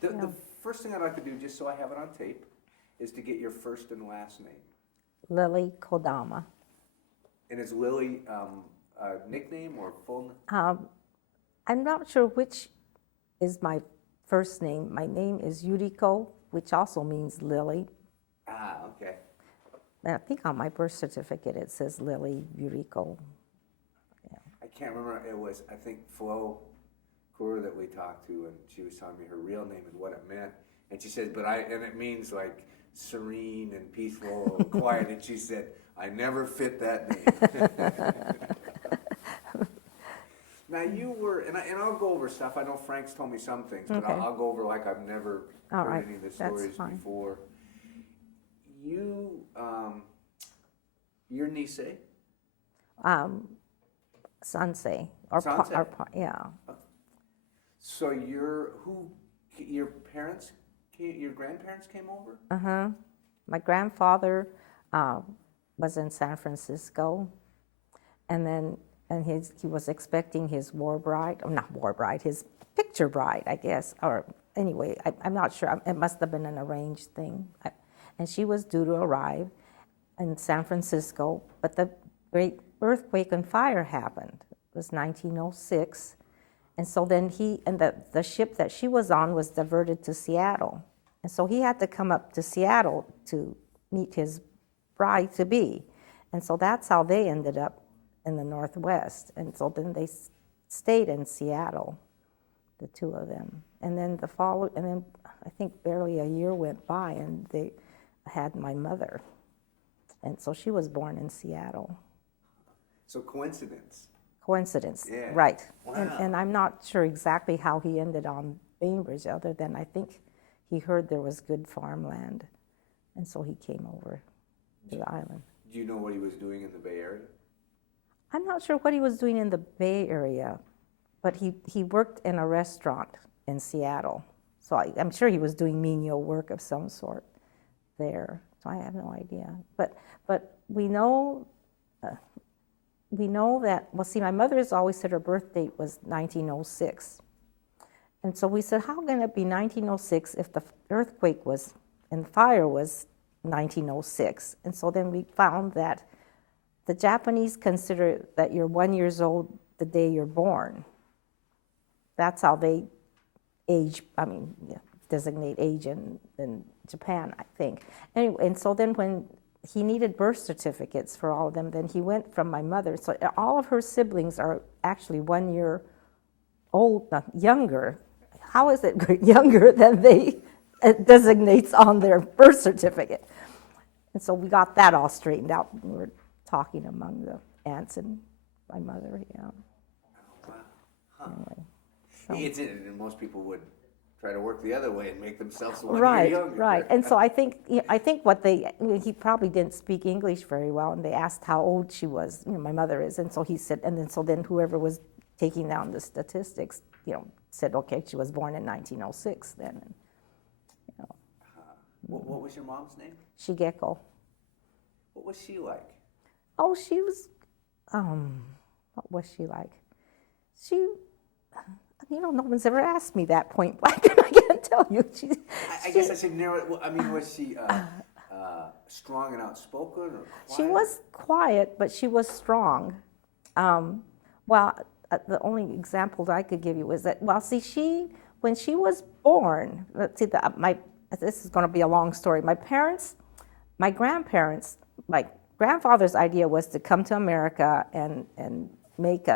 The first thing I'd like to do, just so I have it on tape, is to get your first and last name. Lilly Kodama. And is Lilly a nickname or full name? I'm not sure which is my first name. My name is Yuriko, which also means Lily. Ah, okay. And I think on my birth certificate it says Lily Yuriko. Yeah. I can't remember. It was, I think, Flo Kura that we talked to, and she was telling me her real name and what it meant. And she said, and it means like serene and peaceful and quiet. And she said, I never fit that name. Now you were, and I'll go over stuff. I know Frank's told me some things, but Okay. I'll go over like I've never All heard right. any of the That's stories fine. before. You, you're Nisei? Sansei. Sansei? Yeah. So your parents, your grandparents came over? Uh-huh. My grandfather was in San Francisco, and he was expecting his his picture bride, I guess, or anyway, I'm not sure. It must have been an arranged thing. And she was due to arrive in San Francisco, but the great earthquake and fire happened. It was 1906. And so then the ship that she was on was diverted to Seattle. And so he had to come up to Seattle to meet his bride-to-be. And so that's how they ended up in the Northwest. And so then they stayed in Seattle, the two of them. And then I think barely a year went by and they had my mother. And so she was born in Seattle. So coincidence. Yeah. Right. Wow. And I'm not sure exactly how he ended on Bainbridge, other than I think he heard there was good farmland. And so he came over to the island. Do you know what he was doing in the Bay Area? I'm not sure what he was doing in the Bay Area, but he worked in a restaurant in Seattle. So I'm sure he was doing menial work of some sort there. So I have no idea. But we know that, well, see, my mother has always said her birth date was 1906. And so we said, how can it be 1906 if the earthquake and fire was 1906? And so then we found that the Japanese consider that you're 1 year old the day you're born. That's how they designate age in Japan, I think. Anyway, and so then when he needed birth certificates for all of them, then he went from my mother. So all of her siblings are actually 1 year old, younger. How is it younger than it designates on their birth certificate? And so we got that all straightened out. We were talking among the aunts and my mother, yeah. Wow. Huh. Anyway, And most people would try to work the other way and make themselves 1 right, year younger. Right. And so I think he probably didn't speak English very well, and they asked how old she was. My mother is, and so he said, so then whoever was taking down the statistics, said, okay, she was born in 1906 then. And, What was your mom's name? Shigeko. What was she like? Oh, she was, what was she like? No one's ever asked me that point blank, and I can't tell you. I guess I should narrow it. Well, was she strong and outspoken or quiet? She was quiet, but she was strong. The only example that I could give you is that, when she was born, this is going to be a long story. My grandparents, my grandfather's idea was to come to America and make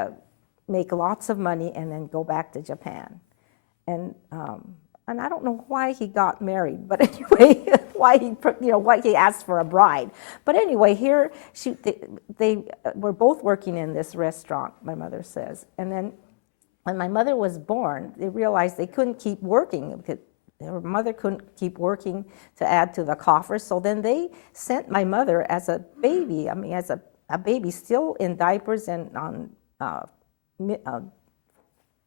lots of money and then go back to Japan. And I don't know why he got married, but anyway, why he asked for a bride. But anyway, here they were both working in this restaurant, my mother says. And then when my mother was born, they realized they couldn't keep working because her mother couldn't keep working to add to the coffers. So then they sent my mother as a baby, as a baby still in diapers and on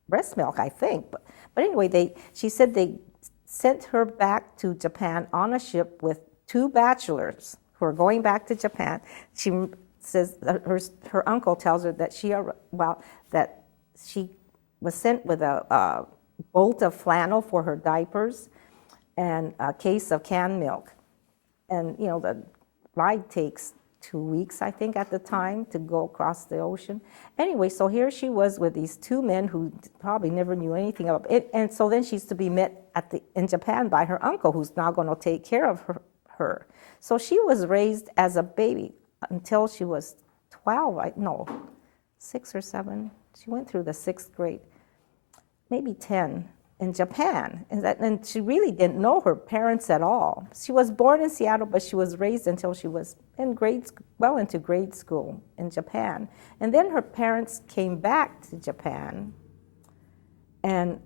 breast milk, I think. But anyway, she said they sent her back to Japan on a ship with two bachelors who are going back to Japan. She says that her uncle tells her that she was sent with a bolt of flannel for her diapers, and a case of canned milk. And, you know, the ride takes 2 weeks, I think, at the time to go across the ocean. Anyway, so here she was with these two men who probably never knew anything about it. And so then she's to be met in Japan by her uncle, who's now going to take care of her. So she was raised as a baby until she was 12, 6 or 7. She went through the 6th grade, maybe 10, in Japan. And she really didn't know her parents at all. She was born in Seattle, but she was raised until she was into grade school in Japan. And then her parents came back to Japan. And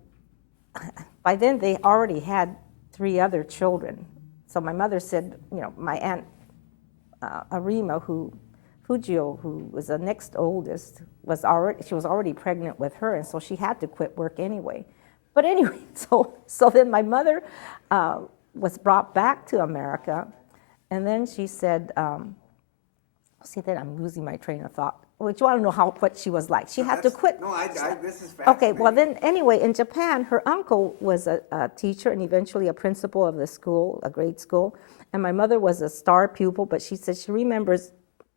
by then they already had 3 other children. So my mother said, you know, my aunt Arima, Fujio, who was the next oldest, she was already pregnant with her, and so she had to quit work anyway. But anyway, so then my mother was brought back to America, and then she said, see that I'm losing my train of thought. Well, you want to know what she was like? She had to quit. No, this is fascinating. Okay, well then, anyway, in Japan, her uncle was a teacher and eventually a principal of the school, a grade school, and my mother was a star pupil, but she said she remembers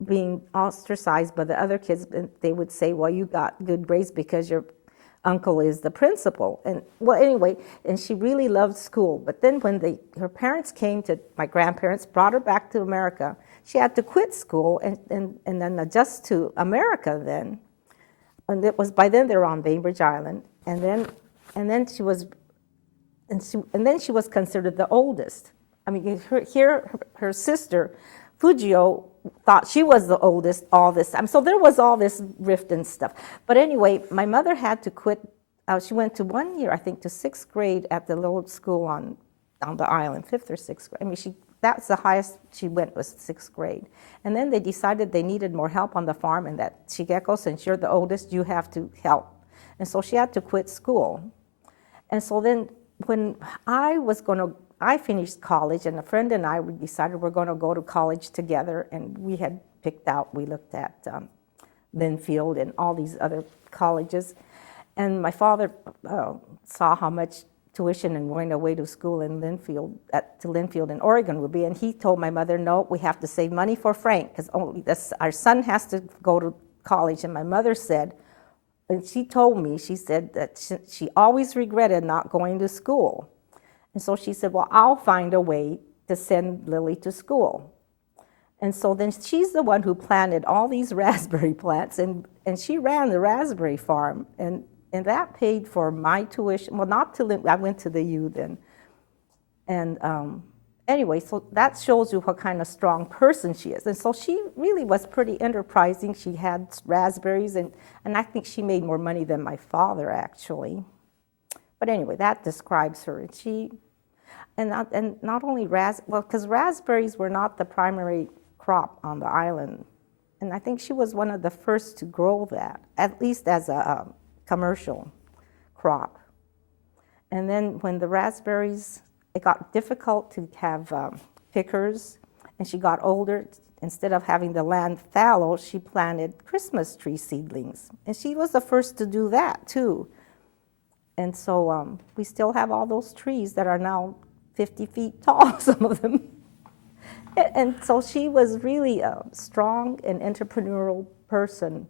being ostracized by the other kids. And they would say, well, you got good grades because your uncle is the principal. And well, anyway, and she really loved school. But then when her parents came my grandparents brought her back to America, she had to quit school and then adjust to America then. And it was by then they were on Bainbridge Island. And then she was considered the oldest. I mean, her sister, Fujio, thought she was the oldest all this time. So there was all this rift and stuff. But anyway, my mother had to quit. She went to 1 year, I think, to 6th grade at the little school on the island, 5th or 6th grade. I mean, that's the highest she went was 6th grade. And then they decided they needed more help on the farm and that, Shigeko, since you're the oldest, you have to help. And so she had to quit school. And so then when I finished college, and a friend and I, we decided we're going to go to college together, and we looked at Linfield and all these other colleges. And my father saw how much tuition and going away to school in Linfield in Oregon would be, and he told my mother, no, we have to save money for Frank, because our son has to go to college. And my mother said, and she told me, she said that she always regretted not going to school. And so she said, well, I'll find a way to send Lily to school. And so then she's the one who planted all these raspberry plants, and she ran the raspberry farm, and that paid for my tuition. Well, I went to the U then. And anyway, so that shows you what kind of strong person she is. And so she really was pretty enterprising. She had raspberries, and I think she made more money than my father, actually. But anyway, that describes her. And not only because raspberries were not the primary crop on the island. And I think she was one of the first to grow that, at least as a commercial crop. And then when the raspberries, it got difficult to have pickers, and she got older, instead of having the land fallow, she planted Christmas tree seedlings. And she was the first to do that, too. And so we still have all those trees that are now 50 feet tall, some of them. And so she was really a strong and entrepreneurial person.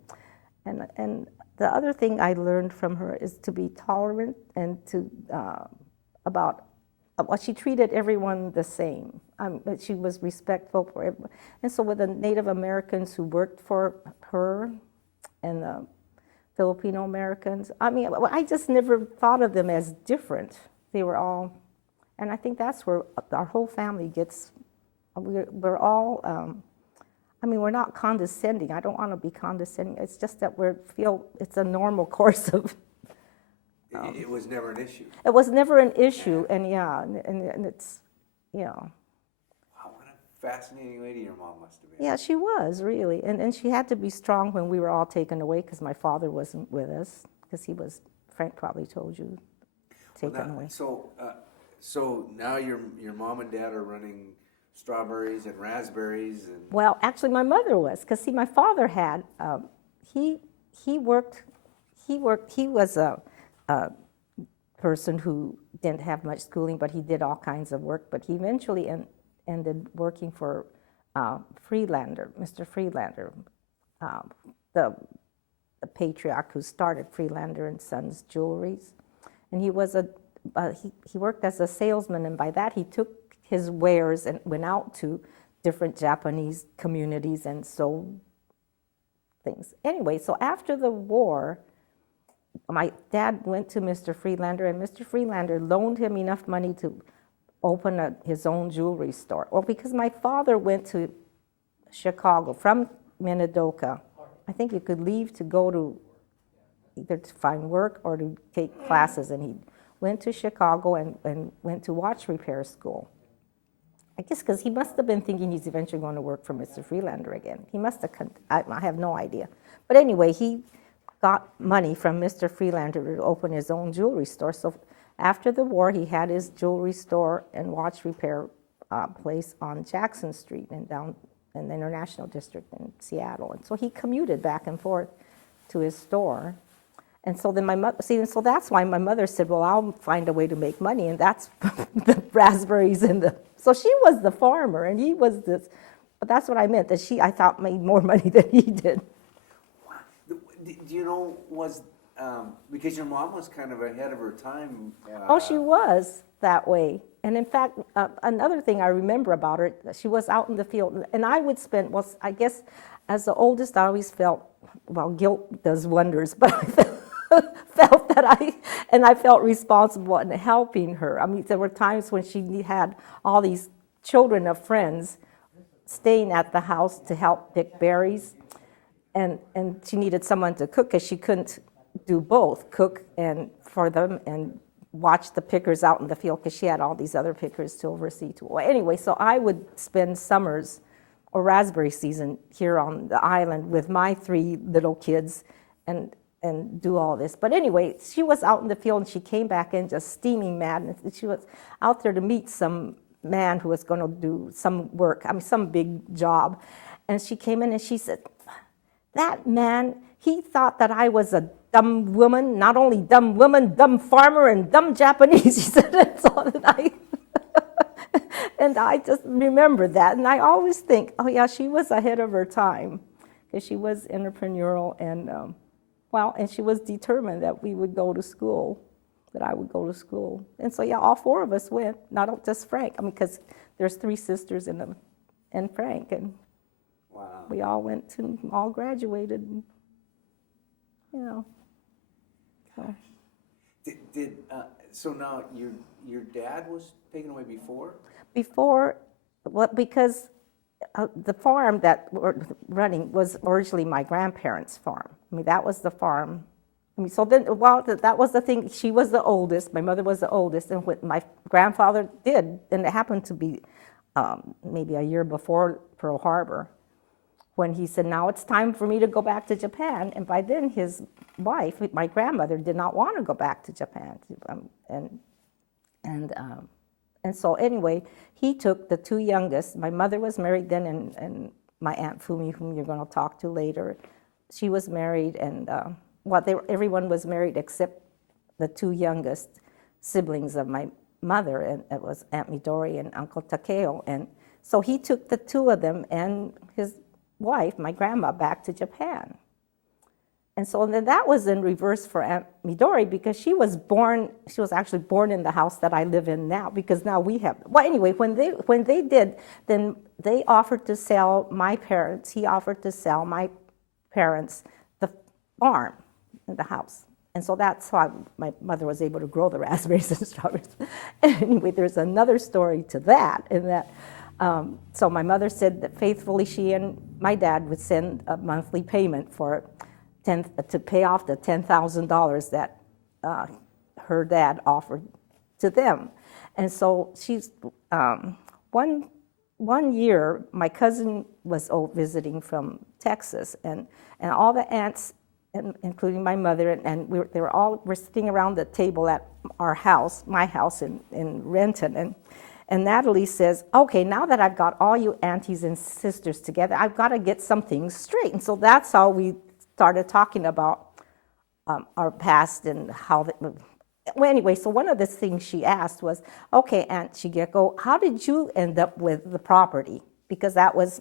And the other thing I learned from her is to be tolerant and she treated everyone the same. She was respectful for everyone. And so with the Native Americans who worked for her and the Filipino Americans, I just never thought of them as different. They were all, and I think that's where our whole family gets, we're all, we're not condescending. I don't want to be condescending. It's just that we feel it's a normal course of. It was never an issue. It was never an issue, and it's, Wow, what a fascinating lady your mom must have been. Yeah, she was, really. And she had to be strong when we were all taken away, because my father wasn't with us, because he was, Frank probably told you, taken away. So now your mom and dad are running strawberries and raspberries and. Well, actually, my mother was, because see, my father had he was a person who didn't have much schooling, but he did all kinds of work. But he eventually ended working for Freelander, Mr. Freelander, the patriarch who started Freelander and Sons Jewelries. And he was he worked as a salesman, and by that he took his wares and went out to different Japanese communities and sold things. Anyway, so after the war, my dad went to Mr. Freelander, and Mr. Freelander loaned him enough money to open his own jewelry store. Well, because my father went to Chicago from Minidoka, I think you could leave to go to either to find work or to take classes, and he went to Chicago and went to watch repair school. I guess because he must have been thinking he's eventually going to work for Mr. Freelander again. He must have, I have no idea. But anyway, he got money from Mr. Freelander to open his own jewelry store. So after the war, he had his jewelry store and watch repair place on Jackson Street and down in the International District in Seattle. And so he commuted back and forth to his store. And so then my mother, so that's why my mother said, well, I'll find a way to make money, and that's the raspberries and so she was the farmer, and he was this, but that's what I meant, that I thought made more money than he did. Wow. Do you know, because your mom was kind of ahead of her time. Oh, she was that way. And in fact, another thing I remember about her, she was out in the field, and I would spend, well, I guess as the oldest, I always felt, well, guilt does wonders, but I felt that I felt responsible in helping her. I mean, there were times when she had all these children of friends staying at the house to help pick berries, and she needed someone to cook because she couldn't do both, cook and for them and watch the pickers out in the field because she had all these other pickers to oversee too. Well, anyway, so I would spend summers or raspberry season here on the island with my 3 little kids and do all this. But anyway, she was out in the field, and she came back in just steaming mad. And she was out there to meet some man who was going to do some work, I mean, some big job. And she came in and she said, that man, he thought that I was a dumb woman, not only dumb woman, dumb farmer, and dumb Japanese. She said, that's all that I... And I just remember that. And I always think, oh yeah, she was ahead of her time, because she was entrepreneurial and... and she was determined that we would go to school, that I would go to school. And so, yeah, all 4 of us went, not just Frank. I mean, because there's 3 sisters and Frank. And wow. We all went to, all graduated, you know. So, so now your dad was taken away before? Before, well, because the farm that we're running was originally my grandparents' farm. I mean, that was the farm. I mean, so then, well, that was the thing. She was the oldest. My mother was the oldest. And what my grandfather did, and it happened to be maybe a year before Pearl Harbor, when he said, now it's time for me to go back to Japan. And by then, his wife, my grandmother, did not want to go back to Japan. And so anyway, he took the 2 youngest. My mother was married then, and my Aunt Fumi, whom you're going to talk to later, she was married, and everyone was married except the 2 youngest siblings of my mother, and it was Aunt Midori and Uncle Takeo. And so he took the 2 of them and his wife, my grandma, back to Japan. And so then that was in reverse for Aunt Midori, because she was actually born in the house that I live in now, because now we have, well, anyway, when they did, then they offered to sell my parents, he offered to sell my parents the farm in the house. And so that's how my mother was able to grow the raspberries and strawberries. Anyway, there's another story to that, in that, so my mother said that faithfully she and my dad would send a monthly payment to pay off the $10,000 that her dad offered to them. And so she's, one year, my cousin was visiting from Texas, and all the aunts, including my mother, and they were all sitting around the table at our house, my house in Renton, and Natalie says, okay, now that I've got all you aunties and sisters together, I've got to get some things straight. And so that's how we started talking about our past and how well, anyway, so one of the things she asked was, okay, Aunt Shigeko, how did you end up with the property? Because that was,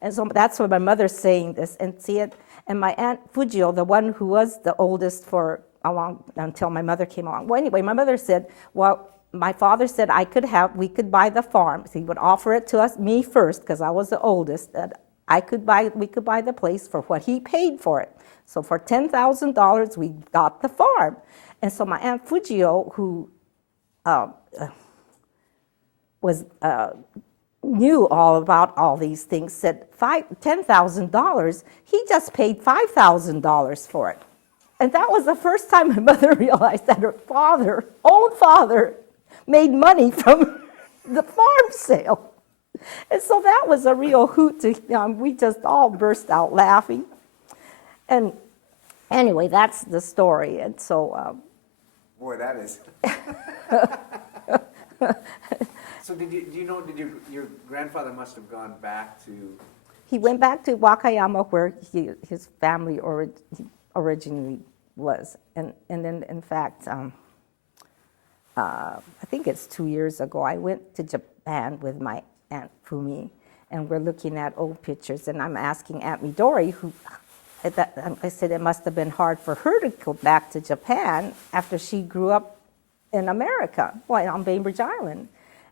and so that's what my mother's saying this, and see it, and my Aunt Fujio, the one who was the oldest for a long, until my mother came along. Well, anyway, my mother said, well, my father said we could buy the farm. So he would offer it to us, me first, because I was the oldest, that we could buy the place for what he paid for it. So for $10,000, we got the farm. And so my Aunt Fujio, who knew all about all these things, said $10,000, he just paid $5,000 for it. And that was the first time my mother realized that her own father, made money from the farm sale. And so that was a real hoot. We just all burst out laughing. And anyway, that's the story. And so... boy, that is... So did your grandfather must have gone back to... He went back to Wakayama, where his family originally was. And then, in fact... I think it's 2 years ago, I went to Japan with my Aunt Fumi, and we're looking at old pictures, and I'm asking Aunt Midori, I said it must have been hard for her to go back to Japan after she grew up in America, on Bainbridge Island.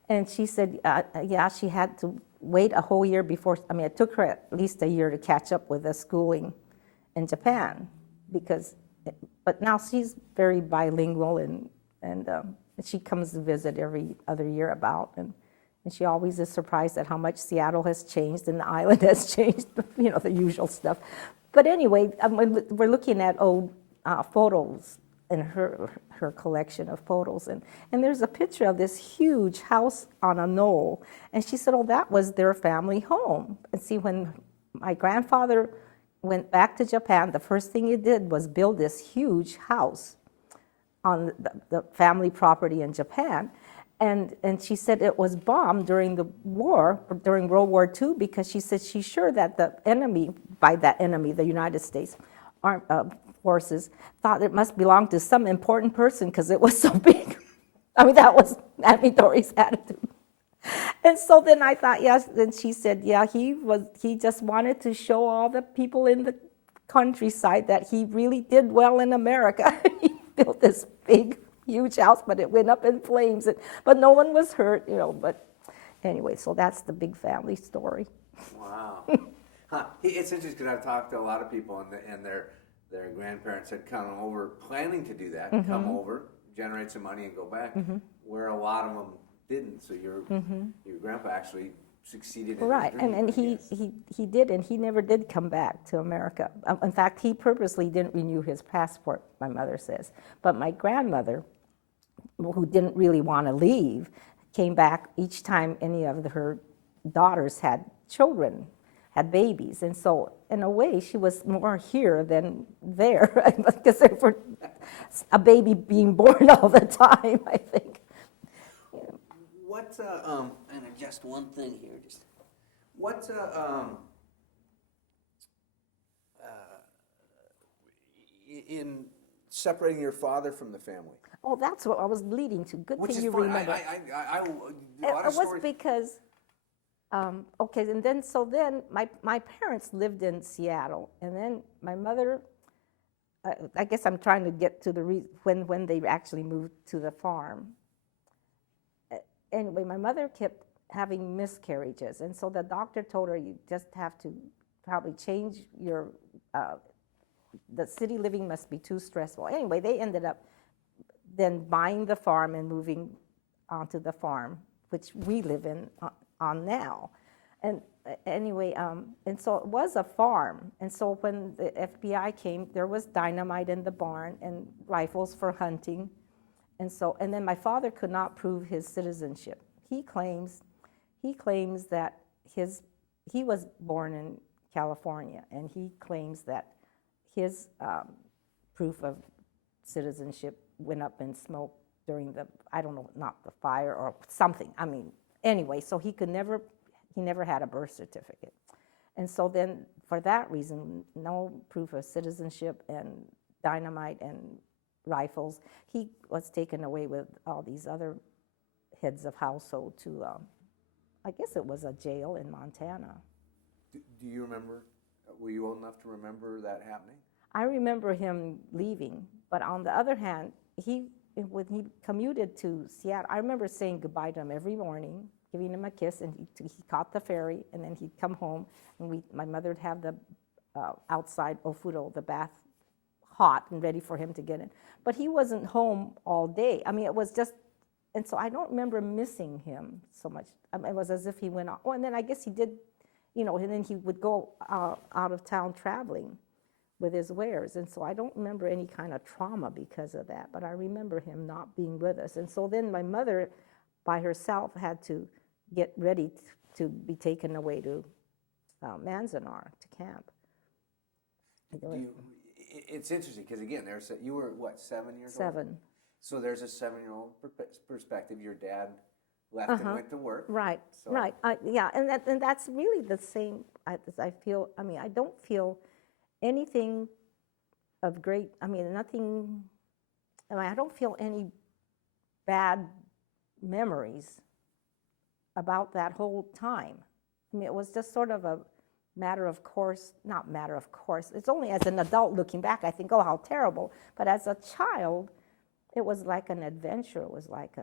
And she said, yeah, she had to wait a whole year before, it took her at least a year to catch up with the schooling in Japan, but now she's very bilingual, and she comes to visit every other year about, and she always is surprised at how much Seattle has changed and the island has changed, the usual stuff. But anyway, we're looking at old photos in her collection of photos, and there's a picture of this huge house on a knoll, and she said, oh, that was their family home. And see, when my grandfather went back to Japan, the first thing he did was build this huge house on the family property in Japan. And she said it was bombed during the war, during World War II, because she said she's sure that the enemy, by that enemy, the United States forces, thought it must belong to some important person because it was so big. That was Aunt Midori's attitude. And so then I thought, yes, then she said, yeah, he just wanted to show all the people in the countryside that he really did well in America. He built this big, huge house, but it went up in flames. But no one was hurt, But anyway, so that's the big family story. Wow. It's interesting because I've talked to a lot of people, and their grandparents had come over planning to do that, come over, generate some money, and go back, where a lot of them didn't. So your grandpa actually succeeded in right, his dream, and he did, and he never did come back to America. In fact, he purposely didn't renew his passport, my mother says. But my grandmother, who didn't really want to leave, came back each time any of her daughters had children, had babies. And so, in a way, she was more here than there, because there was a baby being born all the time, I think. What's and just one thing here, what's in separating your father from the family? Oh, that's what I was leading to. Good Which thing is you fun. remember. It was because, okay, and then my parents lived in Seattle, and then my mother, I guess I'm trying to get to when they actually moved to the farm. Anyway, my mother kept having miscarriages, and so the doctor told her, you just have to probably change your, the city living must be too stressful. Anyway, they ended up then buying the farm and moving onto the farm, which we live in on now. And anyway, and so it was a farm, and so when the FBI came, there was dynamite in the barn and rifles for hunting. And then my father could not prove his citizenship. He claims that he was born in California, and he claims that his proof of citizenship went up in smoke during not the fire or something. Anyway, so he never had a birth certificate. And so then, for that reason, no proof of citizenship and dynamite and rifles. He was taken away with all these other heads of household to, I guess it was a jail in Montana. Do you remember, were you old enough to remember that happening? I remember him leaving, but on the other hand, when he commuted to Seattle, I remember saying goodbye to him every morning, giving him a kiss, and he caught the ferry, and then he'd come home, and my mother would have the outside Ofuro, the bath, hot and ready for him to get in. But he wasn't home all day. I mean, it was just, and so I don't remember missing him so much. I mean, it was as if he went on. Oh, and then I guess he did, and then he would go out of town traveling with his wares. And so I don't remember any kind of trauma because of that, but I remember him not being with us. And so then my mother, by herself, had to get ready to be taken away to Manzanar, to camp. It's interesting because, again, you were, what, 7 years old? 7. So there's a 7-year-old perspective. Your dad left and went to work. Right, so. right. Yeah, and that's really the same as I feel. I mean, I don't feel anything of great, nothing, I don't feel any bad memories about that whole time. I mean, it was just sort of a matter of course, not matter of course. It's only as an adult looking back, I think, oh, how terrible. But as a child, it was like an adventure. It was like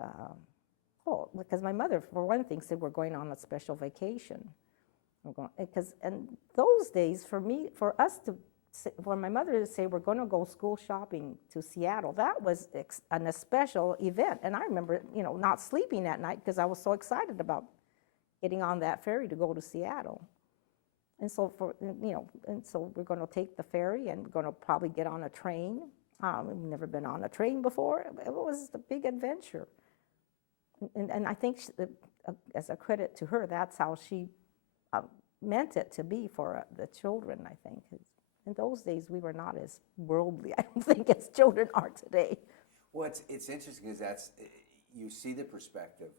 because my mother, for one thing, said we're going on a special vacation. And those days, for my mother to say we're going to go school shopping to Seattle, that was a special event. And I remember, not sleeping at night because I was so excited about getting on that ferry to go to Seattle. And so we're going to take the ferry and we're going to probably get on a train. We've never been on a train before. It was a big adventure. And I think, as a credit to her, that's how she meant it to be for the children, I think. In those days, we were not as worldly, I don't think, as children are today. Well, it's interesting because you see the perspective.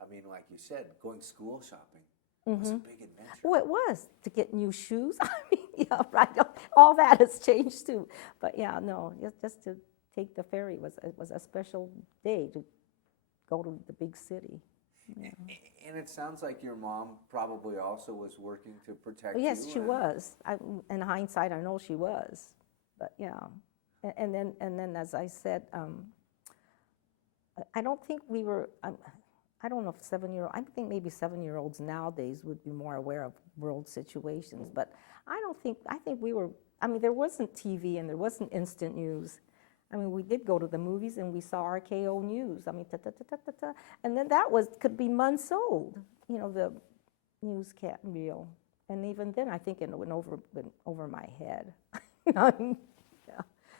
I mean, like you said, going school shopping was a big adventure. Oh, it was, to get new shoes. I mean, yeah, right. All that has changed too. But yeah, no, just to take the ferry was a special day to go to the big city. Yeah. And it sounds like your mom probably also was working to protect you. Yes, she was. In hindsight, I know she was. But yeah, and then as I said, I don't think we were. I don't know if 7-year-old. I think maybe 7-year-olds nowadays would be more aware of world situations. But I think we were. I mean, there wasn't TV and there wasn't instant news. I mean, we did go to the movies and we saw RKO News. I mean, and then that could be months old. The newscast reel, and even then, I think it went over my head.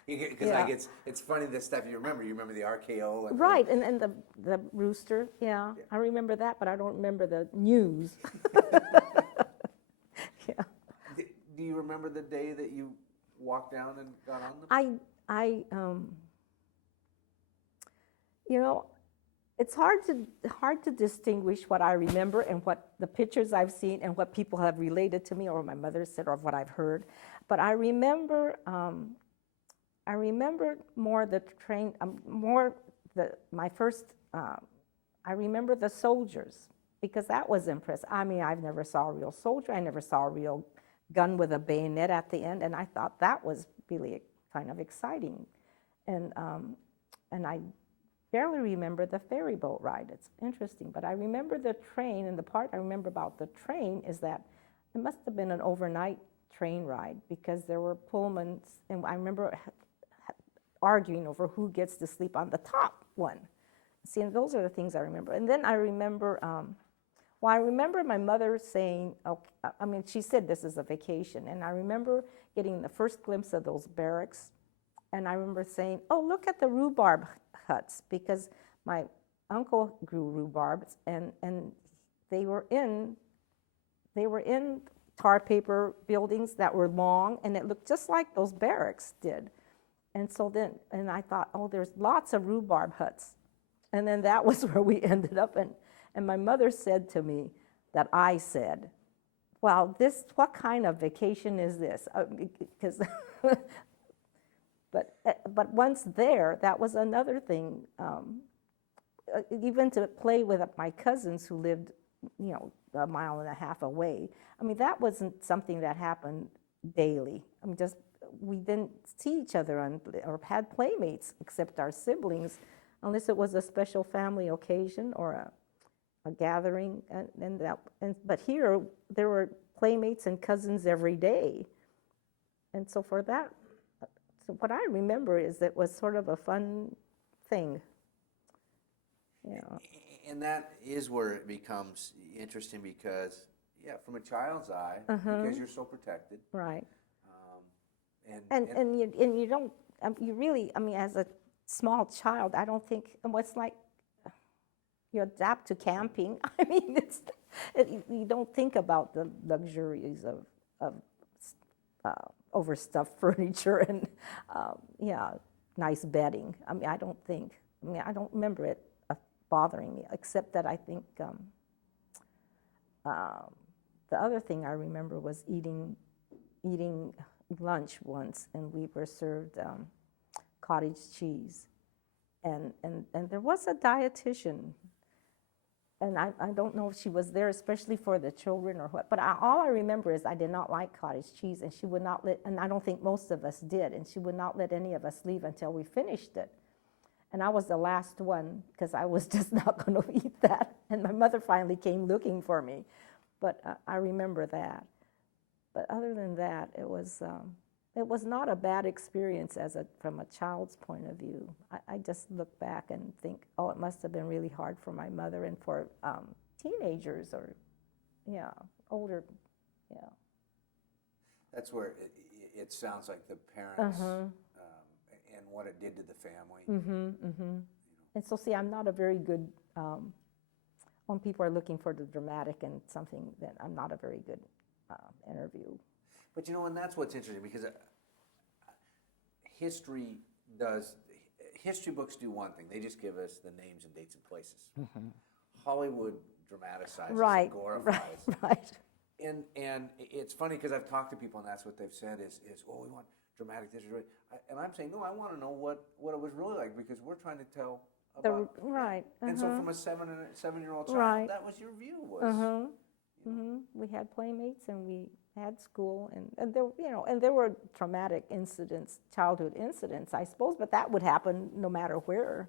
Because it's funny the stuff you remember. You remember the RKO, right? And the rooster. Yeah, I remember that, but I don't remember the news. Yeah. Do you remember the day that you walked down and got on them? It's hard to distinguish what I remember and what the pictures I've seen and what people have related to me or my mother said or what I've heard. But I remember more the train, my first. I remember the soldiers because that was impressive. I mean, I've never saw a real soldier. I never saw a real gun with a bayonet at the end, and I thought that was really kind of exciting. And I barely remember the ferry boat ride. It's interesting, but I remember the train, and the part I remember about the train is that it must have been an overnight train ride because there were Pullmans, and I remember arguing over who gets to sleep on the top one. See, and those are the things I remember. And then I remember, I remember my mother saying, she said this is a vacation, and I remember getting the first glimpse of those barracks, and I remember saying, oh, look at the rhubarb huts, because my uncle grew rhubarbs, and they were in tar paper buildings that were long, and it looked just like those barracks did. And so then, and I thought, oh, there's lots of rhubarb huts. And then that was where we ended up. And my mother said to me that I said, well, what kind of vacation is this? Because But once there, that was another thing. Even to play with my cousins who lived, a mile and a half away. I mean, that wasn't something that happened daily. I mean, we didn't see each other or had playmates except our siblings, unless it was a special family occasion or a gathering. But here, there were playmates and cousins every day. And so for that, so what I remember is it was sort of a fun thing. And that is where it becomes interesting because, from a child's eye, because you're so protected. Right. And you don't, you really, I mean, as a small child, I don't think, it's like you adapt to camping. I mean, you don't think about the luxuries of overstuffed furniture and, nice bedding. I mean, I don't remember it bothering me, except that I think the other thing I remember was eating lunch once, and we were served cottage cheese, and there was a dietitian, and I don't know if she was there especially for the children or what, but all I remember is I did not like cottage cheese, and she would not and I don't think most of us did, and she would not let any of us leave until we finished it. And I was the last one because I was just not going to eat that. And my mother finally came looking for me. But I remember that. But other than that, it was not a bad experience from a child's point of view. I just look back and think, it must have been really hard for my mother and for teenagers or, older, That's where it sounds like the parents... and what it did to the family. And so, see, I'm not a very good, when people are looking for the dramatic and something, that I'm not a very good interview. But and that's what's interesting, because history books do one thing. They just give us the names and dates and places. Hollywood dramatizes and glorifies. Right. And it's funny because I've talked to people and that's what they've said is we want dramatic history. And I'm saying, no, I want to know what it was really like, because we're trying to tell about... Right. And so from a 7-year-old child, that was your view, was... We had playmates and we had school, and there, and there were traumatic incidents, childhood incidents, I suppose, but that would happen no matter where.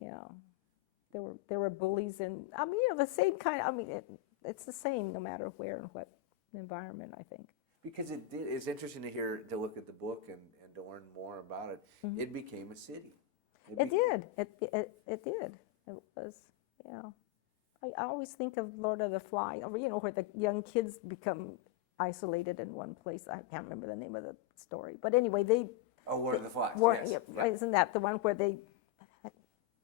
There were bullies, and I mean, the same kind. I mean, it's the same no matter where and what environment, I think. Because it's interesting to look at the book and to learn more about it. It became a city. It did. It did. It was, I always think of Lord of the Flies, where the young kids become isolated in one place. I can't remember the name of the story, but anyway, Lord of the Flies. Yes. Isn't that the one where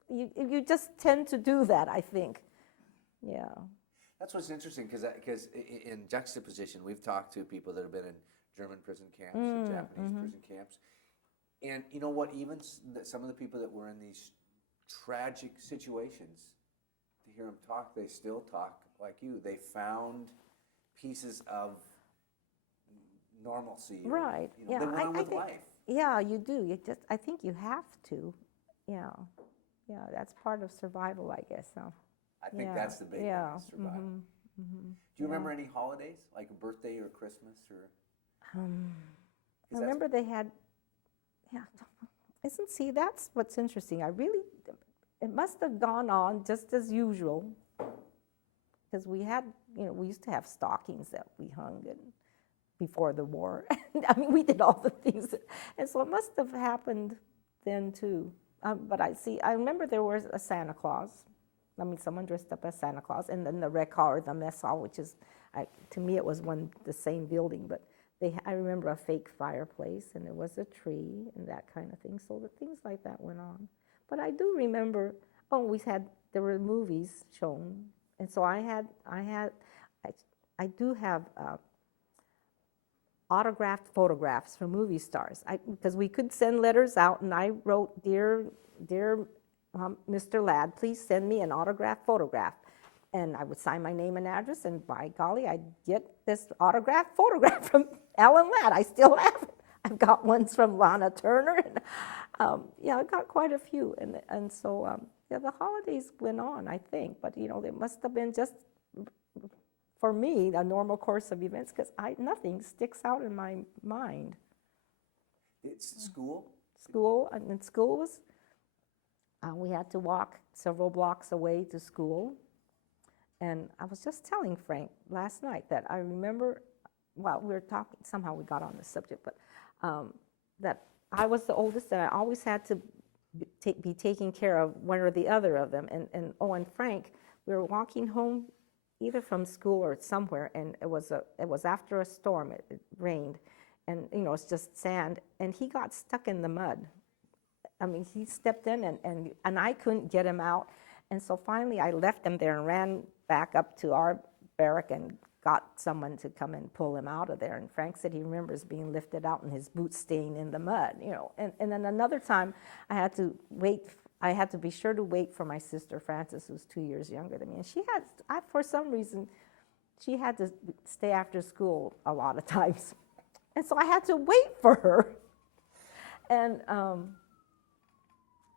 you just tend to do that? I think. Yeah. That's what's interesting, because in juxtaposition, we've talked to people that have been in German prison camps and Japanese prison camps, and you know what? Even some of the people that were in these tragic situations, to hear them talk, they still talk like you. They found pieces of normalcy. Right. They went on with life. Yeah, you do. I think you have to. Yeah. That's part of survival, I guess. So. I think that's the big thing, survival. Do you remember any holidays, like a birthday or Christmas, or? I remember they had. See, that's what's interesting. It must have gone on just as usual, because we had, we used to have stockings that we hung before the war. I mean, we did all the things, and so it must have happened then too. But I remember there was a Santa Claus. I mean, someone dressed up as Santa Claus, and then the rec hall or the mess hall, which is, to me, it was the same building, but I remember a fake fireplace, and there was a tree, and that kind of thing. So the things like that went on. But I do remember, there were movies shown, and so I do have autographed photographs from movie stars, because we could send letters out, and I wrote, Dear Mr. Ladd, please send me an autographed photograph. And I would sign my name and address, and by golly, I'd get this autographed photograph from Alan Ladd. I still have it. I've got ones from Lana Turner. And, yeah, I got quite a few. And so, yeah, the holidays went on, I think. But, you know, it must have been just, for me, a normal course of events because nothing sticks out in my mind. It's school? School, and in schools, we had to walk several blocks away to school. And I was just telling Frank last night that I remember, well, we were talking, somehow we got on the subject, but that I was the oldest and I always had to be taking care of one or the other of them. And Frank, we were walking home either from school or somewhere, and it was after a storm, it rained, and you know, it's just sand, and he got stuck in the mud. I mean, he stepped in and I couldn't get him out. And so finally I left him there and ran back up to our barrack and got someone to come and pull him out of there. And Frank said he remembers being lifted out and his boots staying in the mud, you know. And then another time I had to be sure to wait for my sister Frances, who's 2 years younger than me. And for some reason, she had to stay after school a lot of times. And so I had to wait for her. And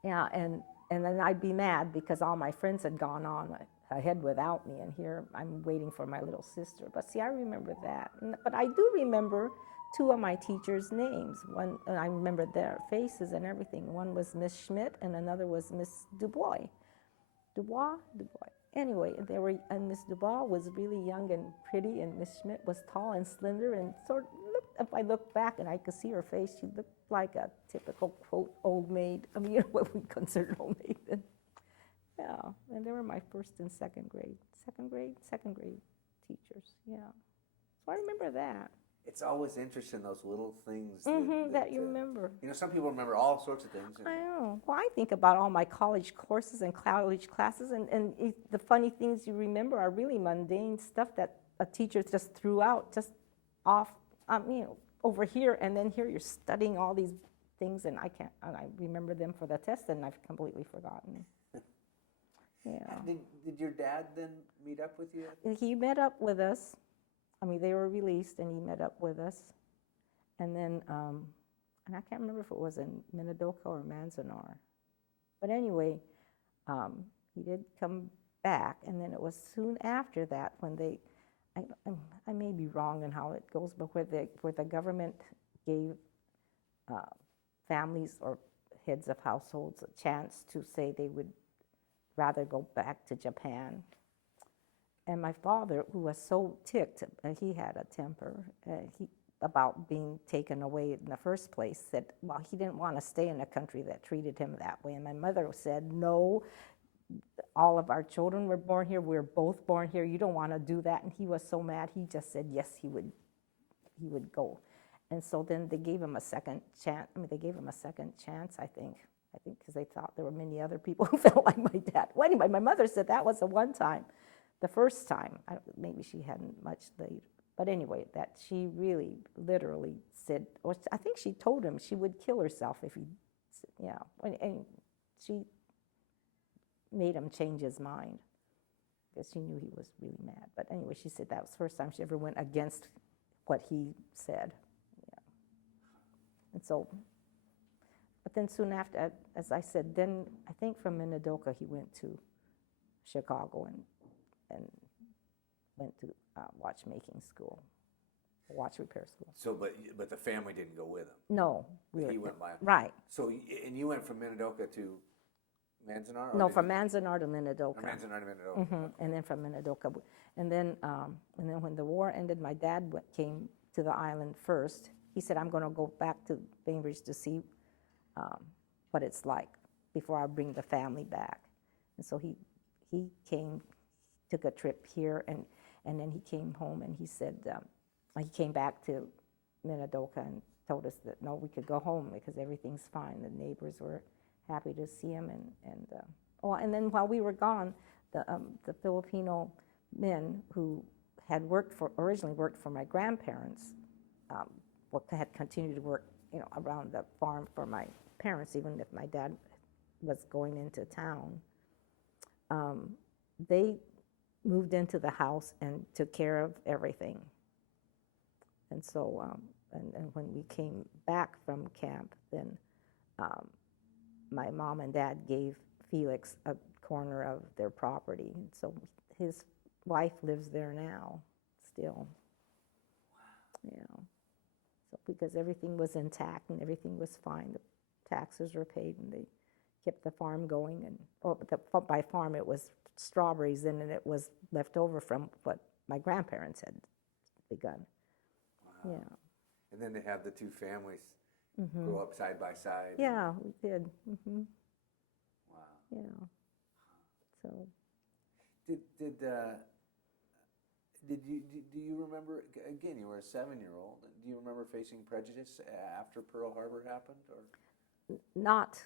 yeah, and then I'd be mad because all my friends had gone on ahead without me, and here I'm waiting for my little sister. But see, I remember that. But I do remember two of my teachers' names. One, and I remember their faces and everything. One was Miss Schmidt, and another was Miss Dubois. Dubois. Anyway, and Miss Dubois was really young and pretty, and Miss Schmidt was tall and slender, and sort of if I look back and I could see her face, she looked like a typical, quote, old maid. I mean, you know what we considered old maid then. Yeah, and they were my first and second grade teachers, yeah. So I remember that. It's always interesting, those little things that you remember. You know, some people remember all sorts of things. I know. Well, I think about all my college courses and college classes, and the funny things you remember are really mundane stuff that a teacher just threw out, just off, you know, over here, and then here you're studying all these things, and I remember them for the test, and I've completely forgotten. Yeah. Did your dad then meet up with you? He met up with us. I mean, they were released, and he met up with us. And then, and I can't remember if it was in Minidoka or Manzanar. But anyway, he did come back, and then it was soon after that when I may be wrong in how it goes, but where the government gave families or heads of households a chance to say they would rather go back to Japan. And my father, who was so ticked, he had a temper about being taken away in the first place, said, well, he didn't want to stay in a country that treated him that way. And my mother said, no, all of our children were born here. We're both born here. You don't want to do that. And he was so mad, he just said, yes, he would go. And so then they gave him a second chance. I mean, they gave him a second chance, I think, because they thought there were many other people who felt like my dad. Well, anyway, my mother said that was the one time. The first time, maybe she hadn't much later. But anyway, that she really, literally said, or I think she told him she would kill herself if he, yeah. And she made him change his mind because she knew he was really mad. But anyway, she said that was the first time she ever went against what he said. Yeah. And so, but then soon after, as I said, then I think from Minidoka he went to Chicago and went to watchmaking school, watch repair school. So, but the family didn't go with him? No. He went by. Right. So, and you went from Minidoka to Manzanar? No, from Manzanar to Minidoka. From Manzanar to Minidoka. Mm-hmm. And then from Minidoka. And then when the war ended, my dad came to the island first. He said, I'm going to go back to Bainbridge to see what it's like before I bring the family back. And so he came, took a trip here, and then he came home, and he said, he came back to Minidoka and told us that, no, we could go home because everything's fine. The neighbors were happy to see him, and then while we were gone, the Filipino men who had originally worked for my grandparents, had continued to work, around the farm for my parents, even if my dad was going into town. They moved into the house and took care of everything. And so and when we came back from camp, then my mom and dad gave Felix a corner of their property. And so his wife lives there now, still. Wow. Yeah. So because everything was intact and everything was fine, the taxes were paid, and they kept the farm going. And by farm, it was strawberries, and it was left over from what my grandparents had begun. Wow. Yeah. And then they have the two families grow up side by side. Yeah, we did. Wow. Yeah. So. Do you remember, again, you were a 7-year-old, do you remember facing prejudice after Pearl Harbor happened? Or? Not,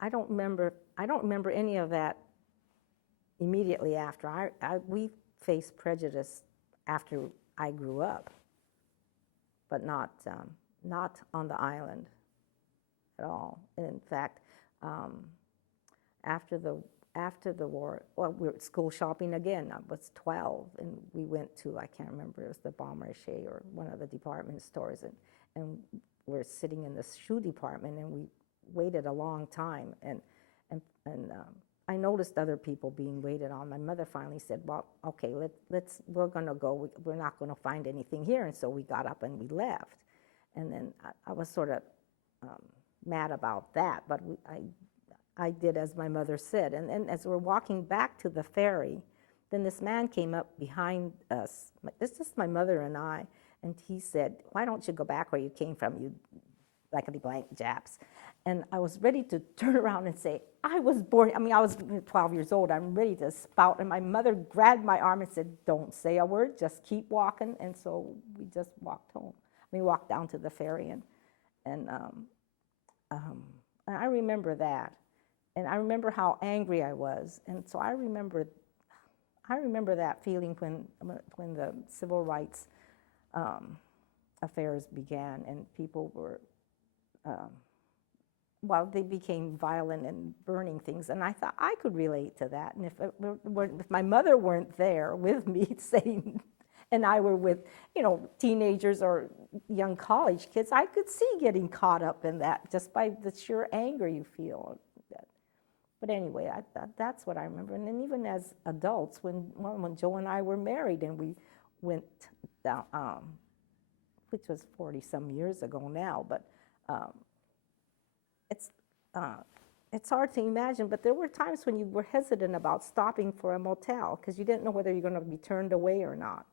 I don't remember any of that immediately after. We faced prejudice after I grew up, but not on the island at all. And in fact, after the war, well, we were school shopping again. I was 12, and we went to, I can't remember, it was the Bon Marché or one of the department stores, and we're sitting in the shoe department, and we waited a long time, and I noticed other people being waited on. My mother finally said, well, okay, we're gonna go. We're not gonna find anything here, and so we got up and we left. And then I was sort of mad about that, but I did as my mother said. And then as we're walking back to the ferry, then this man came up behind us. This is my mother and I, and he said, why don't you go back where you came from, you blankety-blank Japs? And I was ready to turn around and say, I was 12 years old. I'm ready to spout. And my mother grabbed my arm and said, don't say a word, just keep walking. And so we just walked home. We walked down to the ferry, and I remember that. And I remember how angry I was. And so I remember that feeling when the civil rights affairs began, and people were, they became violent and burning things. And I thought I could relate to that. And if my mother weren't there with me saying, and I were with, teenagers or young college kids, I could see getting caught up in that just by the sheer anger you feel. But anyway, that's what I remember. And then even as adults, when Joe and I were married and we went down, which was 40-some years ago now, but it's hard to imagine. But there were times when you were hesitant about stopping for a motel because you didn't know whether you're going to be turned away or not.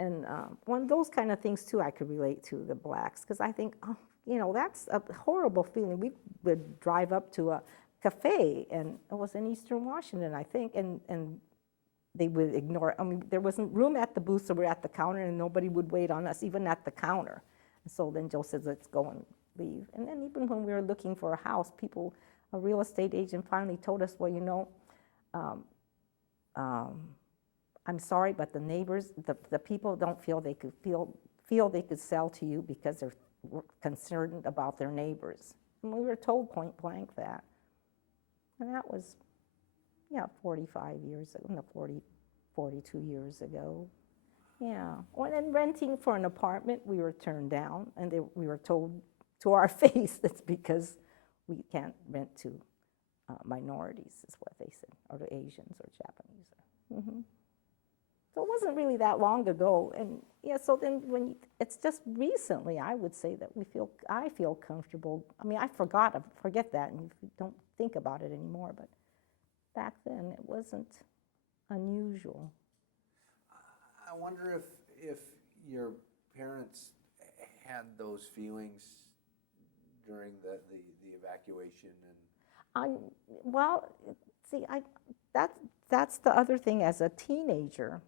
And one of those kind of things, too, I could relate to the blacks, because I think, that's a horrible feeling. We would drive up to a cafe, and it was in Eastern Washington, I think, and they would ignore it. I mean, there wasn't room at the booth, so we're at the counter, and nobody would wait on us, even at the counter. And so then Joe says, let's go and leave. And then even when we were looking for a house, a real estate agent finally told us, well, I'm sorry, but the neighbors, the people don't feel they could sell to you because they're concerned about their neighbors. And we were told point blank that. And that was, 45 years ago, 42 years ago. Yeah. Well, and renting for an apartment, we were turned down, and we were told to our face that's because we can't rent to minorities, is what they said, or to Asians or Japanese. So it wasn't really that long ago, and so then it's just recently, I would say that I feel comfortable. I mean, I forget that, and you don't think about it anymore, but back then it wasn't unusual. I wonder if your parents had those feelings during the evacuation and. That's the other thing. As a teenager,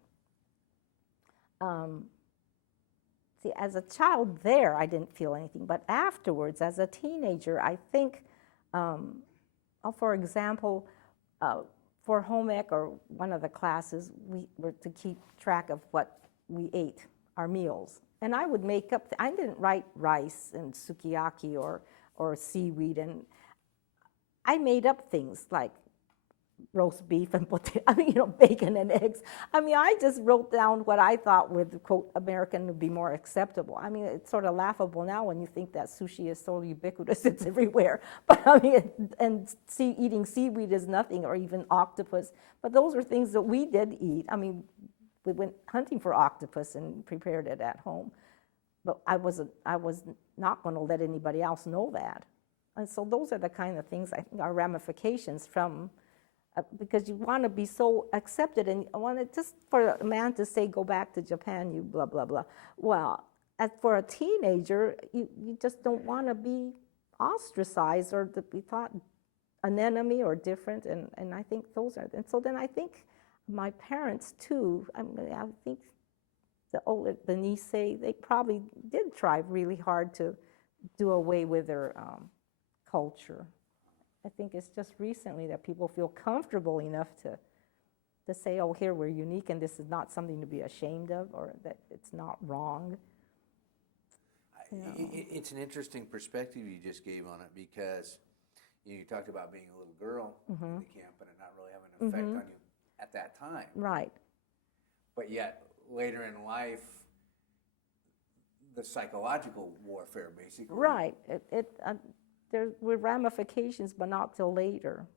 as a child there, I didn't feel anything. But afterwards, as a teenager, I think, for example, for home ec or one of the classes, we were to keep track of what we ate, our meals. And I would make up, I didn't write rice and sukiyaki or seaweed, and I made up things like roast beef and bacon and eggs. I mean, I just wrote down what I thought would, quote, American would be more acceptable. I mean, it's sort of laughable now when you think that sushi is so ubiquitous, it's everywhere. But I mean, eating seaweed is nothing, or even octopus. But those are things that we did eat. I mean, we went hunting for octopus and prepared it at home. But I was not going to let anybody else know that. And so those are the kind of things I think are ramifications from, because you want to be so accepted, and you want to, just for a man to say, go back to Japan, you blah, blah, blah. Well, for a teenager, you just don't want to be ostracized or to be thought an enemy or different, and I think those are, and so then I think my parents too, I think the Nisei, they probably did try really hard to do away with their culture. I think it's just recently that people feel comfortable enough to say, oh, here we're unique and this is not something to be ashamed of, or that it's not wrong. It's an interesting perspective you just gave on it, because you talked about being a little girl in the camp and it not really having an effect on you at that time. Right. But yet, later in life, the psychological warfare, basically. Right. There were ramifications, but not till later.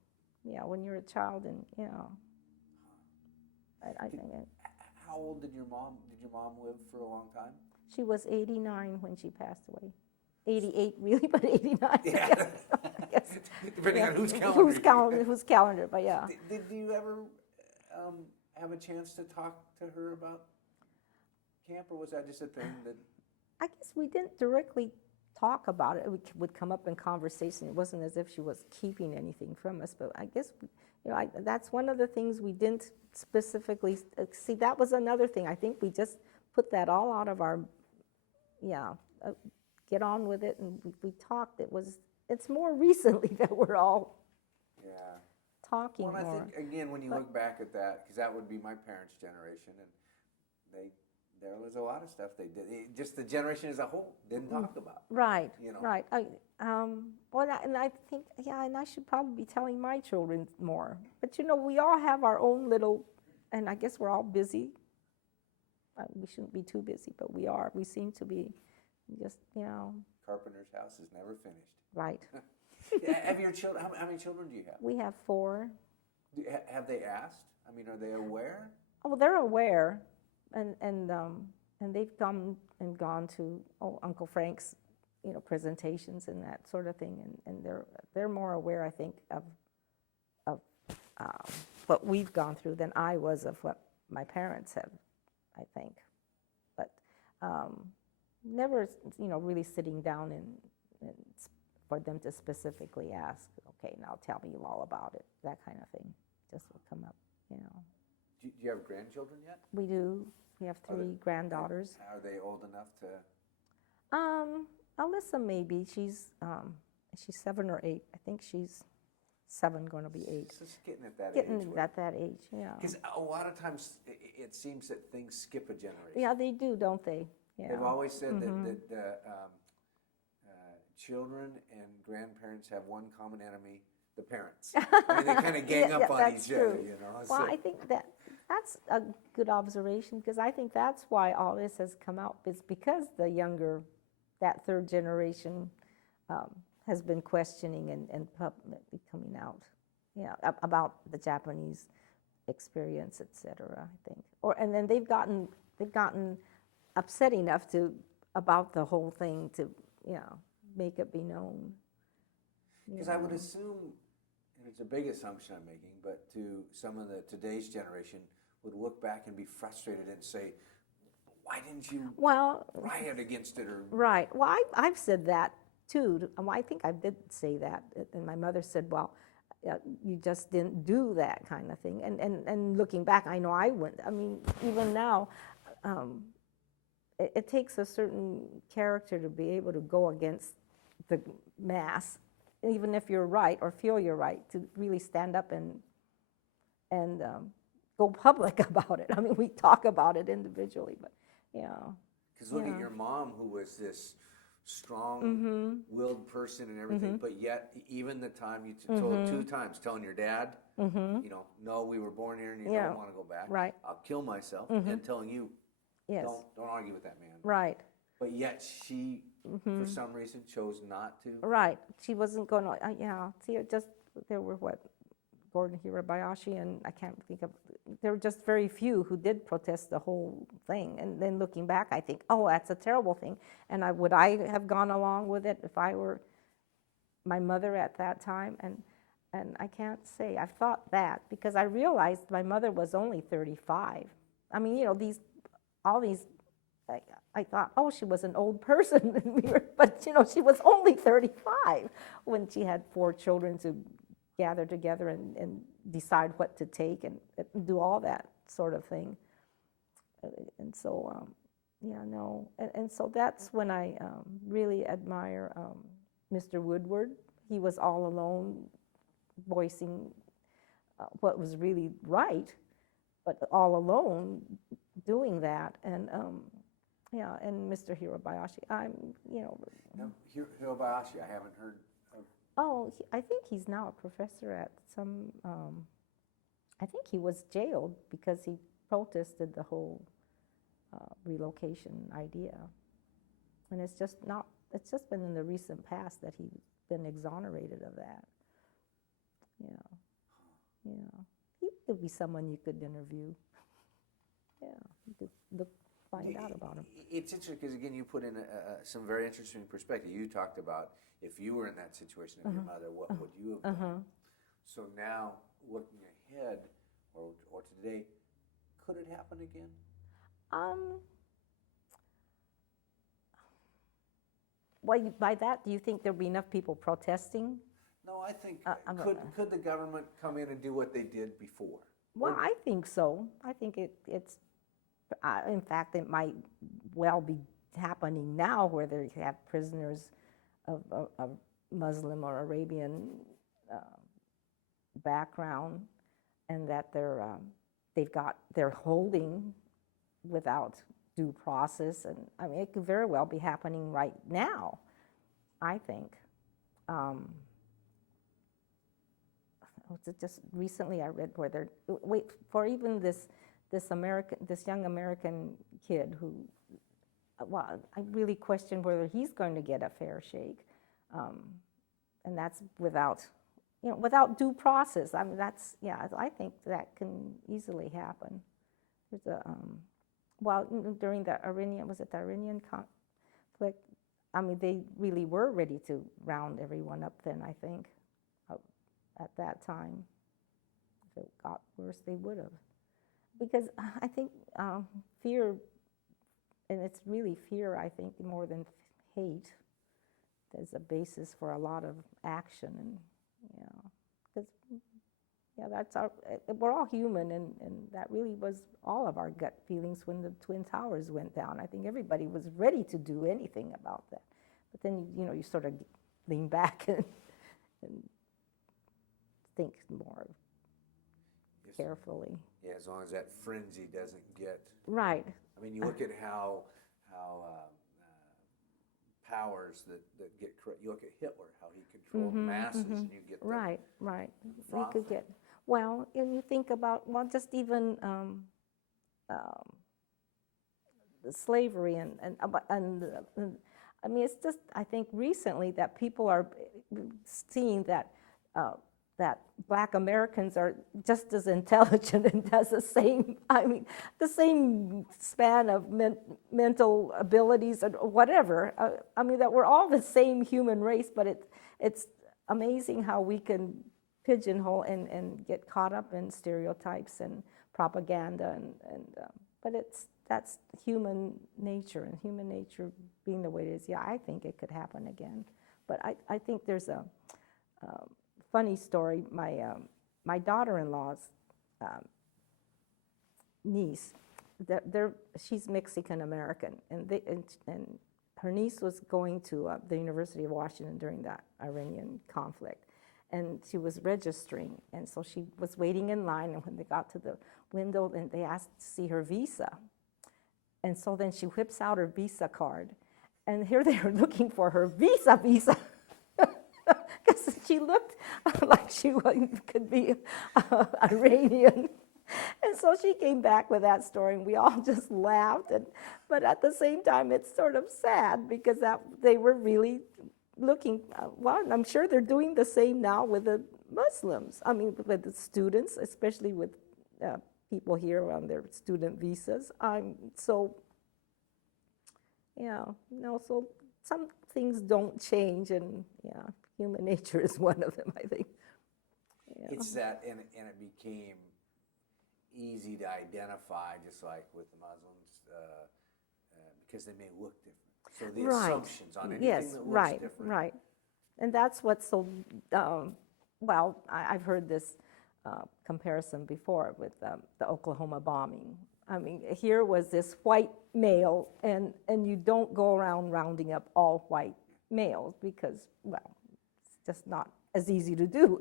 Yeah, when you're a child, and I think it. How old did your mom live for a long time? She was 89 when she passed away. 88 really, but 89. Yeah. Depending on whose calendar. But yeah. Did you ever have a chance to talk to her about camp, or was that just a thing that? I guess we didn't directly talk about it. It would come up in conversation. It wasn't as if she was keeping anything from us, but I guess, that's one of the things we didn't specifically see. That was another thing. I think we just put that all out of our, get on with it, and we talked. It's more recently that we're all talking more. Well, I think, again, when you look back at that, because that would be my parents' generation, and there was a lot of stuff they did. Just the generation as a whole didn't talk about. Right, right. And I think, and I should probably be telling my children more. But, we all have our own little, and I guess we're all busy. We shouldn't be too busy, but we are. We seem to be just, Carpenter's house is never finished. Right. Have your children, how many children do you have? We have 4. Have they asked? I mean, are they aware? Oh, they're aware. And they've come and gone to Uncle Frank's, presentations and that sort of thing, and they're more aware, I think, of what we've gone through than I was of what my parents have, I think. But never, really sitting down and for them to specifically ask, okay, now tell me all about it, that kind of thing, just would come up, Do you have grandchildren yet? We do. We have 3 granddaughters. Are they old enough to? Alyssa maybe. She's 7 or 8. I think she's 7, going to be 8. So she's getting at that age. Getting at that age, yeah. Because a lot of times it seems that things skip a generation. Yeah, they do, don't they? Yeah. They've always said that children and grandparents have one common enemy: the parents. I mean, they kind of gang up on each other, Well, so. I think that's a good observation, because I think that's why all this has come out. It's because the younger, that 3rd generation, has been questioning and publicly coming out, about the Japanese experience, etc. I think, and then they've gotten upset enough about the whole thing to make it be known. Because I would assume, and it's a big assumption I'm making, but to some of today's generation would look back and be frustrated and say, why didn't you riot against it? Or Right. Well, I've said that too. I think I did say that. And my mother said, well, you just didn't do that kind of thing. And looking back, I know I wouldn't. I mean, even now, it takes a certain character to be able to go against the mass, even if you're right or feel you're right, to really stand up and go public about it. I mean, we talk about it individually, but Because look at your mom, who was this strong-willed person and everything, but yet even the time you told 2 times, telling your dad, you know, no, we were born here and you don't want to go back. Right. I'll kill myself, and telling you, Yes. don't argue with that man. Right. But yet she, for some reason, chose not to. Right. She wasn't going to, yeah. See, there were Gordon Hirabayashi, and I can't think of, there were just very few who did protest the whole thing. And then looking back, I think, oh, that's a terrible thing. And would I have gone along with it if I were my mother at that time? And I can't say. I've thought that because I realized my mother was only 35. I mean, you know, all these, I thought, oh, she was an old person. But, you know, she was only 35 when she had 4 children to gather together and decide what to take and do all that sort of thing. And so, no. And so that's when I really admire Mr. Woodward. He was all alone voicing what was really right, but all alone doing that. And and Mr. Hirabayashi, Now, Hirabayashi, I haven't heard of. Oh, I think he's now a professor at some, I think he was jailed because he protested the whole relocation idea. And it's just been in the recent past that he's been exonerated of that. Yeah. He could be someone you could interview. Yeah, you could find out about him. It's interesting because, again, you put in some very interesting perspective. You talked about if you were in that situation of your mother, what would you have done? So now, looking ahead, or today, could it happen again? Well, by that, do you think there'll be enough people protesting? No, I think, could the government come in and do what they did before? Well, I think so. I think it's, in fact, it might well be happening now where they have prisoners of Muslim or Arabian background, and that they're holding without due process. And I mean, it could very well be happening right now, I think. Just recently I read where for even this young American kid who, well, I really question whether he's going to get a fair shake, and that's without due process. I mean, I think that can easily happen. There's during the Iranian conflict, I mean, they really were ready to round everyone up then, I think. At that time, if it got worse, they would have. Because I think fear, and it's really fear, I think, more than hate, there's a basis for a lot of action. And, because, we're all human, and that really was all of our gut feelings when the Twin Towers went down. I think everybody was ready to do anything about that. But then, you sort of lean back and think more carefully. Yeah, as long as that frenzy doesn't get... Right. I mean, you look at how powers that get... You look at Hitler, how he controlled masses, and you get... Right. You could get... Well, and you think about, just even the slavery and I mean, it's just, I think recently that people are seeing that Black Americans are just as intelligent and has the same span of mental abilities or whatever. I mean, that we're all the same human race, but it's amazing how we can pigeonhole and get caught up in stereotypes and propaganda, but that's human nature, and human nature being the way it is. Yeah, I think it could happen again, but I think there's a funny story. My daughter-in-law's niece, she's Mexican American, and her niece was going to the University of Washington during that Iranian conflict, and she was registering, and so she was waiting in line, and when they got to the window, and they asked to see her visa, and so then she whips out her visa card, and here they are looking for her visa. Because she looked like she could be Iranian. And so she came back with that story, and we all just laughed. But at the same time, it's sort of sad because they were really looking, well, I'm sure they're doing the same now with the Muslims. I mean, with the students, especially with people here on their student visas. So some things don't change, and human nature is one of them, I think. Yeah. It's that, and it became easy to identify, just like with the Muslims, because they may look different. So the assumptions on anything that looks different. Right. And that's what's so, I've heard this comparison before with the Oklahoma bombing. I mean, here was this white male, and you don't go around rounding up all white males because, well, it's just not as easy to do.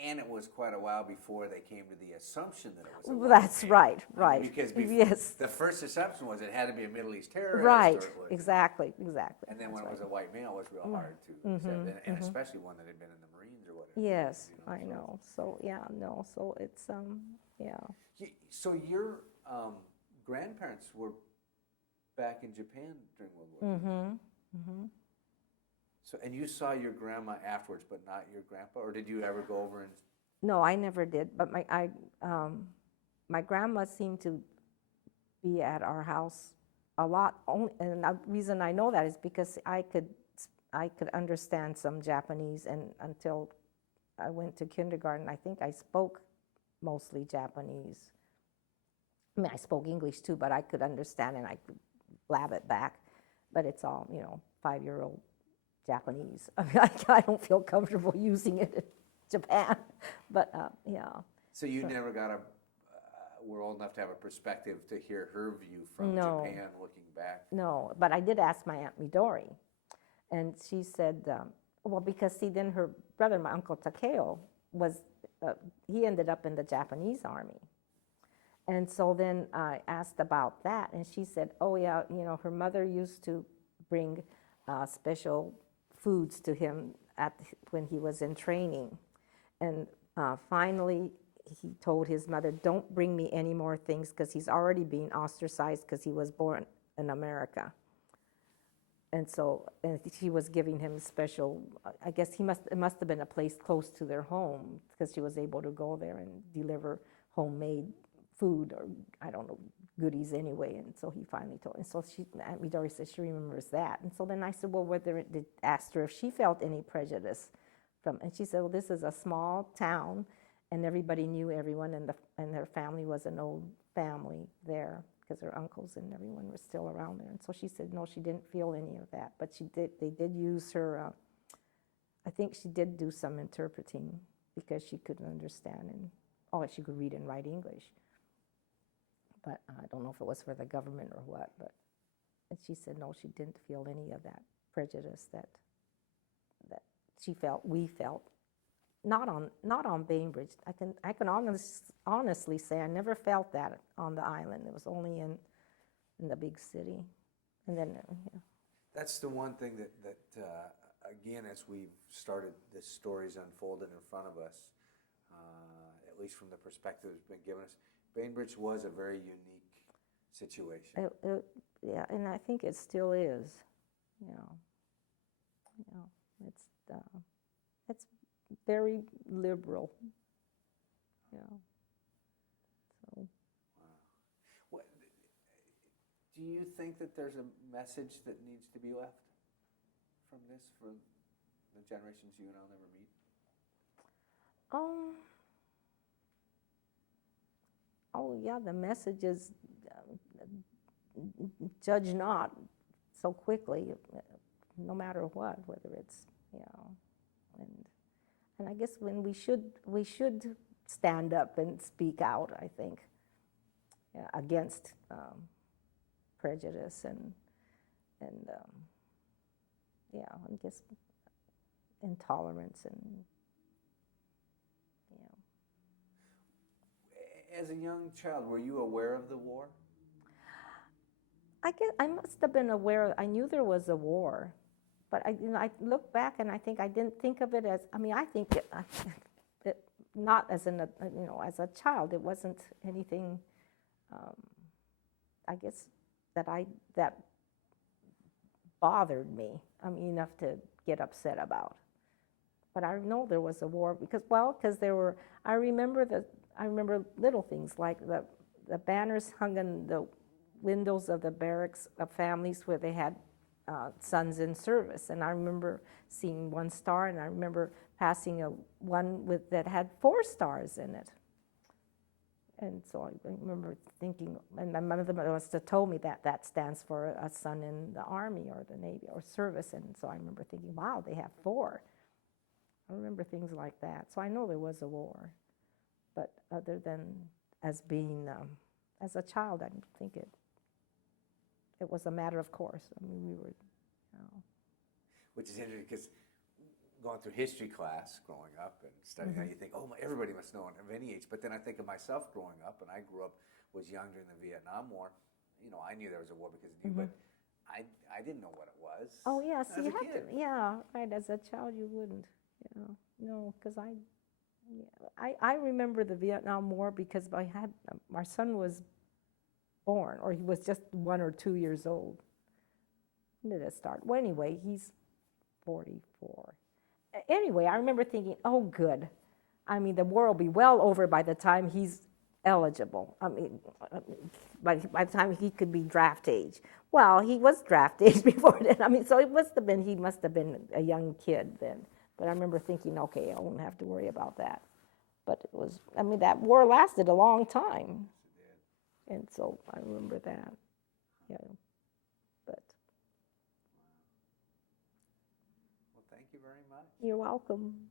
And it was quite a while before they came to the assumption that it was a white That's man. right. I mean, because the first assumption was it had to be a Middle East terrorist. Right, exactly. And then when it was a white male, it was real hard to accept, and especially one that had been in the Marines or whatever. Yes, I know. So, so it's, So your grandparents were back in Japan during World War II? So, and you saw your grandma afterwards, but not your grandpa, or did you ever go over and? No, I never did. But my grandma seemed to be at our house a lot. And the reason I know that is because I could understand some Japanese, and until I went to kindergarten, I think I spoke mostly Japanese. I mean, I spoke English too, but I could understand and I could blab it back. But it's all 5-year-old Japanese. I mean, I don't feel comfortable using it in Japan, but So you never were old enough to have a perspective to hear her view from Japan looking back? No, but I did ask my Aunt Midori, and she said, because then her brother, my Uncle Takeo, he ended up in the Japanese army. And so then I asked about that, and she said, her mother used to bring special foods to him when he was in training. And finally, he told his mother, don't bring me any more things because he's already being ostracized because he was born in America. And so she was giving him special, I guess it must have been a place close to their home because she was able to go there and deliver homemade food or, I don't know, goodies anyway. And so he finally told, and so Aunt Midori said she remembers that. And so then I said, well, asked her if she felt any prejudice and she said, well, this is a small town and everybody knew everyone, and their family was an old family there because her uncles and everyone was still around there. And so she said, no, she didn't feel any of that, but they did use her, I think she did do some interpreting because she could understand she could read and write English. But I don't know if it was for the government or what, and she said, no, she didn't feel any of that prejudice that we felt. Not on Bainbridge. I can honestly say I never felt that on the island. It was only in the big city, and then. That's the one thing that again, as we've started, this story's unfolded in front of us, at least from the perspective that's been given us. Bainbridge was a very unique situation. And I think it still is. It's very liberal. So. Wow. Do you think that there's a message that needs to be left from this for the generations you and I'll never meet? The message is judge not so quickly, no matter what, whether it's, and I guess when we should stand up and speak out, I think, against prejudice and I guess intolerance and. As a young child, were you aware of the war? I guess I must have been aware. I knew there was a war, But I look back and I think I didn't think of it as, I mean, I think it not as as a child, it wasn't anything, I guess, that bothered me, enough to get upset about. But I know there was a war because there were, I remember little things like the banners hung in the windows of the barracks of families where they had sons in service, and I remember seeing one star, and I remember passing one that had 4 stars in it. And so I remember thinking, and my mother must have told me that stands for a son in the Army or the Navy or service, and so I remember thinking, wow, they have 4. I remember things like that. So I know there was a war, but other than as being, as a child, I think it was a matter of course. I mean, we were, Which is interesting because going through history class growing up and studying how you think, everybody must know of any age. But then I think of myself growing up, and I was young during the Vietnam War. I knew there was a war because of you, but I didn't know what it was. Oh, yeah, so you had to, right, as a child you wouldn't, no, because I remember the Vietnam War because our son was born, or he was just 1 or 2 years old. When did it start? Well, anyway, he's 44. Anyway, I remember thinking, oh, good. I mean, the war will be well over by the time he's eligible. I mean, by the time he could be draft age. Well, he was draft age before then. I mean, so he must have been a young kid then. But I remember thinking, okay, I won't have to worry about that. But it was, that war lasted a long time. And so I remember that, but. Well, thank you very much. You're welcome.